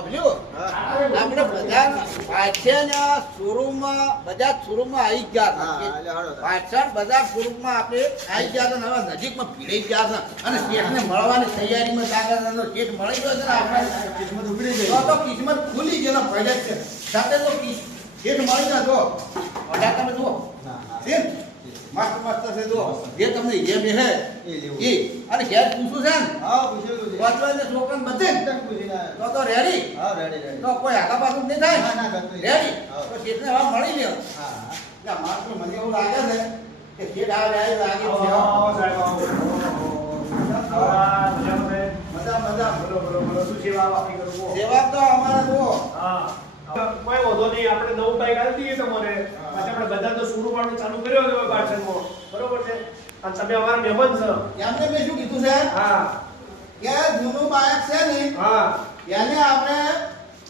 આપણે બધા પાછળના શોરૂમમાં બધા શોરૂમમાં આવી ગયા પાછળ બધા શોરૂમમાં આપણે આવી ગયા હતા. હવે નજીકમાં ભીડાઈ ગયા છે અને શેઠને મળવાની તૈયારીમાં શેઠ મળી ગયો છે ને આપણે કિસ્મત ઉભરી ગઈ તો કિસ્મત ખુલી ગયો પહેલે જ છે સાથે તો શેઠ મળી ગયા જો ઓડા તમે જુઓ શેઠ મસ્ત મસ્ત છે જો જે તમને જે બે હે એ અને ઘેર પૂછું છે ને હા પૂછ્યું છે વાતવાને છોકરાને બધે પૂછીને તો રેડી હા રેડી તો કોઈ આગા પાછું નહીં થાય ના ના કરતું રેડી તો શેઠને હવે મળી લ્યો હા એટલે માણસો મને એવું લાગે છે કે શેઠ આવે લાગે છે મજા મજા બોલો શું સેવા આપણી કરવો સેવા તો અમારે જુઓ હા કોઈ વધો નહીં આપણે નવું બાઈક આલી દઈએ તમારે પછી આપણે બધા તો શરૂ પાડવાનું ચાલુ કર્યો છે પાછળમાં બરોબર છે અને તમે અમારા મહેમાન છો એમને મેં શું કીધું છે હા કે જૂનું બાઇક છે ને હા એને આપણે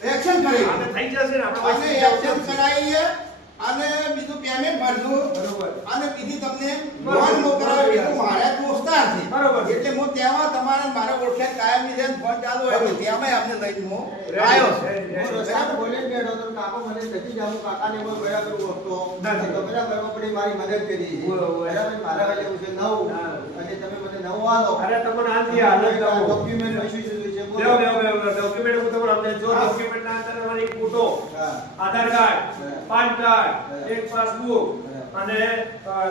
એક્શન કરી આને થઈ જશે ને અને આપણે એક્શન કરાવીએ અને બીજું પેમેન્ટ ભરશું બરોબર અને બીજી તમને લોન મોકલાવી બીજું મારે દોસ્તાર છે બરોબર. એટલે હું ત્યાં તમારે મારે ઓળખાણ કાયમી છે ફોન ચાલુ હોય એટલે ત્યાંમાં અમને લઈને હું આવ્યો છું. હું રસ્તામાં બોલીને બેઠો તો કાકો મને નથી જાવું કાકાને કોઈ બરાબર ઓળખતો ના, ના. તો બધા બરાબર પડી મારી મદદ કરી બરાબર મારા વાલે એવું છે નવ ના. અને તમે મને નવ આલો અરે તમને આ દી હાલત દઉં ડોક્યુમેન્ટ ઇશ્યુ છે લેવો ડોક્યુમેન્ટ હું તમને આપને જો ડોક્યુમેન્ટ ના અંદર તમારી એક ફોટો હા આધાર કાર્ડ પાન કાર્ડ એક પાસબુક અને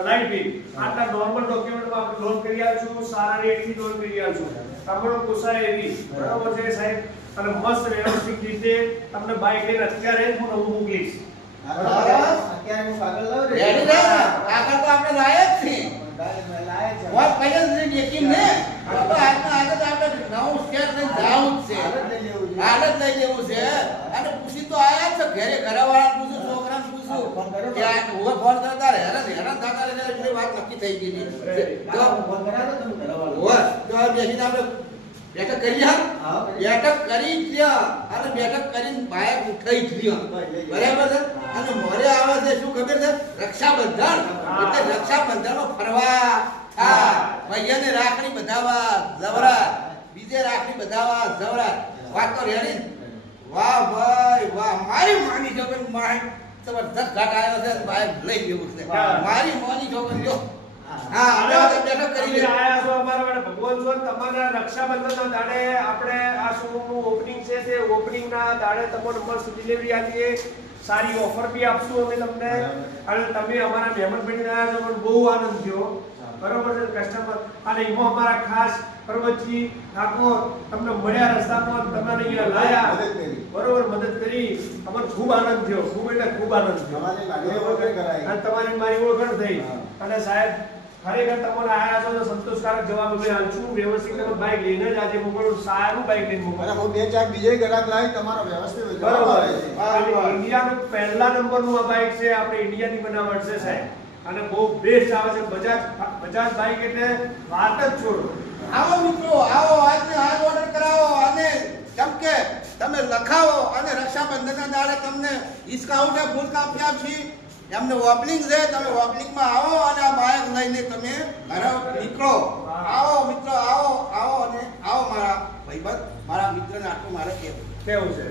લાઇટ બિલ આટલા નોર્મલ ડોક્યુમેન્ટમાં આપણે લોન કરી આલશું સારા રેટથી લોન કરી આલશું તમારો પોસાય એવી બરાબર છે સાહેબ અને મસ્ત વ્યવસ્થિત રીતે તમને બાઈક લઈને અત્યારે જ હું નવું મોકલીશ અત્યારે હું કાગળ લાવ રેડી છે ને? આગળ તો આપણે લાયક છીએ લાયક છે વાત પહેલા જ દેખી ને તો આજના આજે તો આપણે નવું શેર લઈને જાવું જ છે હાલ જ લઈ લેવું છે અને પૂછી તો આયા જ છે ઘરે ઘરવાળાને પૂછું છોકરાને પૂછું ફોન કર્યો કે આ ઉભો ફોન કરતા હેરાન થતા રહે એટલે વાત નક્કી થઈ ગઈ તો ફોન કરાવો તમે ઘરવાળો હોવે તો આ બેસીને આપણે બેઠક કરી હા હા બેઠક કરી જ લ્યા અને બેઠક કરીને બાયક ઉઠાઈ જ લ્યા બરાબર છે અને મોરે આવે છે શું ખબર છે રક્ષાબંધન એટલે રક્ષાબંધનમાં ફરવા હા ભૈયાને રાખડી બધાવા જવરા બીજે રાખડી બધાવા જવરા વાત તો રેડી વાહ ભાઈ વાહ મારી માની છોકરી મારી જબરદસ્ત ઘાટ આવ્યો છે બાયક લઈ લેવું છે મારી માની છોકરી લ્યો હા હવે બેઠક કરી લે આયા છો અમારા માટે ભગવાન છો તમારા રક્ષાબંધનના દાડે આપણે આ શોરૂમનું ઓપનિંગ છે તે ઓપનિંગના દાડે તમને મસ્ત ડિલિવરી આપીએ સારી ઓફર બી આપશું અમે તમને અને તમે અમારા મહેમાન બનીને આવ્યા છો પણ બહુ આનંદ થયો બરોબર છે કસ્ટમર અને એમાં અમારા ખાસ પરબતજી ઠાકોર તમને મળ્યા રસ્તામાં તમને અહીંયા લાયા બરોબર મદદ કરી અમને ખૂબ આનંદ થયો ખૂબ એટલે ખૂબ આનંદ થયો તમારી લાગણી વગર કરાઈ અને તમારી મારી ઓળખાણ થઈ અને સાહેબ ખરેખર તમને આયા છો તો સંતોષકારક જવાબ અમે આલશું વ્યવસ્થિત તમે બાઈક લઈને જ આજે મોકલો સારું બાઈક લઈને મોકલો અને હું બે ચાર બીજે ગ્રાહક લાવી તમારો વ્યવસ્થિત બરોબર આવે છે. અને ઇન્ડિયાનું પહેલા નંબરનું આ બાઈક છે આપણે ઇન્ડિયાની બનાવટ છે સાહેબ અને બહુ બેસ્ટ આવે છે બજાજ બાઈક એટલે વાત જ છોડો આવો મિત્રો આવો આજને આજ ઓર્ડર કરાવો અને કેમ કે તમે લખાવો અને રક્ષાબંધનના દાડે તમને ડિસ્કાઉન્ટ ફૂલ કાપી આપશી એમને ઓપનિંગ છે તમે ઓપનિંગમાં આવો અને આ બાઇક લઈને તમે ઘરે નીકળો આવો મિત્રો આવો આવો અને આવો મારા ભાઈબંધ મારા મિત્રને આટલું મારે કહેવું કેવું છે